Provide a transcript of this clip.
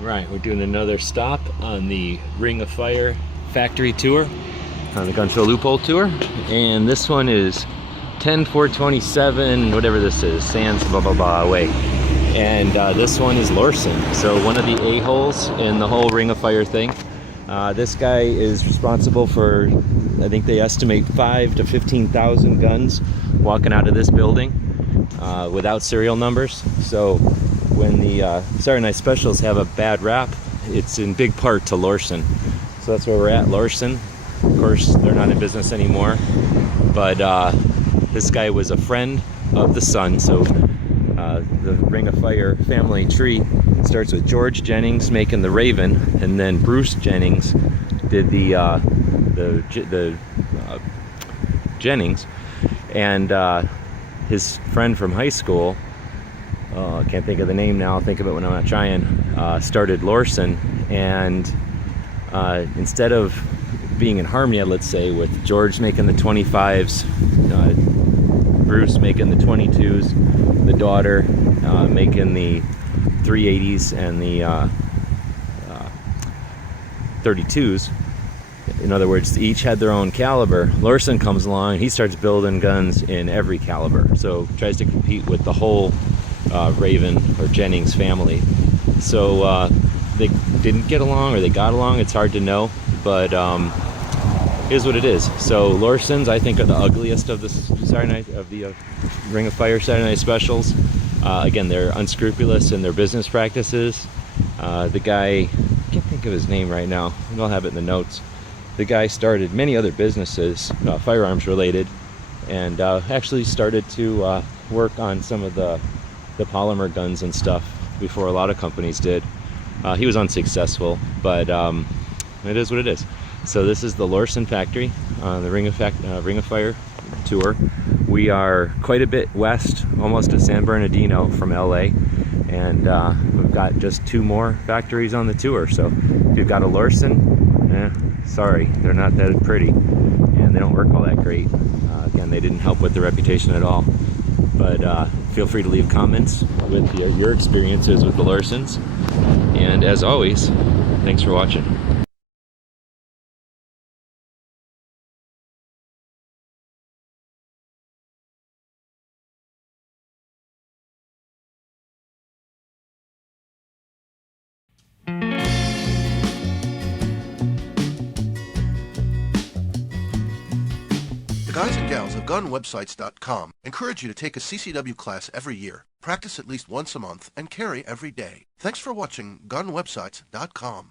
Alright, we're doing another stop on the Ring of Fire factory tour, on the Gun Show Loophole tour, and this one is 10-427, whatever this is, Sands blah blah blah away. And this one is Lorcin, so one of the a-holes in the whole Ring of Fire thing. This guy is responsible for, I think they estimate 5,000 to 15,000 guns walking out of this building without serial numbers. So when the Saturday Night Specials have a bad rap, it's in big part to Lorcin. So that's where we're at, Lorcin. Of course, they're not in business anymore, but this guy was a friend of the son. So the Ring of Fire family tree starts with George Jennings making the Raven, and then Bruce Jennings did the Jennings, and his friend from high school, I can't think of the name now, I'll think of it when I'm not trying, started Lorcin. And instead of being in harmony, let's say, with George making the 25s, Bruce making the 22s, the daughter making the 380s and the 32s. In other words, each had their own caliber. Lorcin comes along, he starts building guns in every caliber, so tries to compete with the whole Raven or Jennings family. So they didn't get along, or they got along, it's hard to know, but is what it is. So Lorcin's, I think, are the ugliest of the Saturday Night, of the Ring of Fire Saturday Night Specials. Again, they're unscrupulous in their business practices. The guy, I can't think of his name right now, I'll have it in the notes. The guy started many other businesses, firearms related, and actually started to work on some of the polymer guns and stuff before a lot of companies did. He was unsuccessful, but it is what it is. So this is the Lorcin factory on the Ring of Fire tour. We are quite a bit west, almost to San Bernardino from LA, and we've got just 2 more factories on the tour. So if you've got a Lorcin, sorry, they're not that pretty, and they don't work all that great. Again, they didn't help with the reputation at all. But feel free to leave comments with your experiences with the Lorcins. And as always, thanks for watching. The guys and gals of GunWebsites.com encourage you to take a CCW class every year, practice at least once a month, and carry every day. Thanks for watching GunWebsites.com.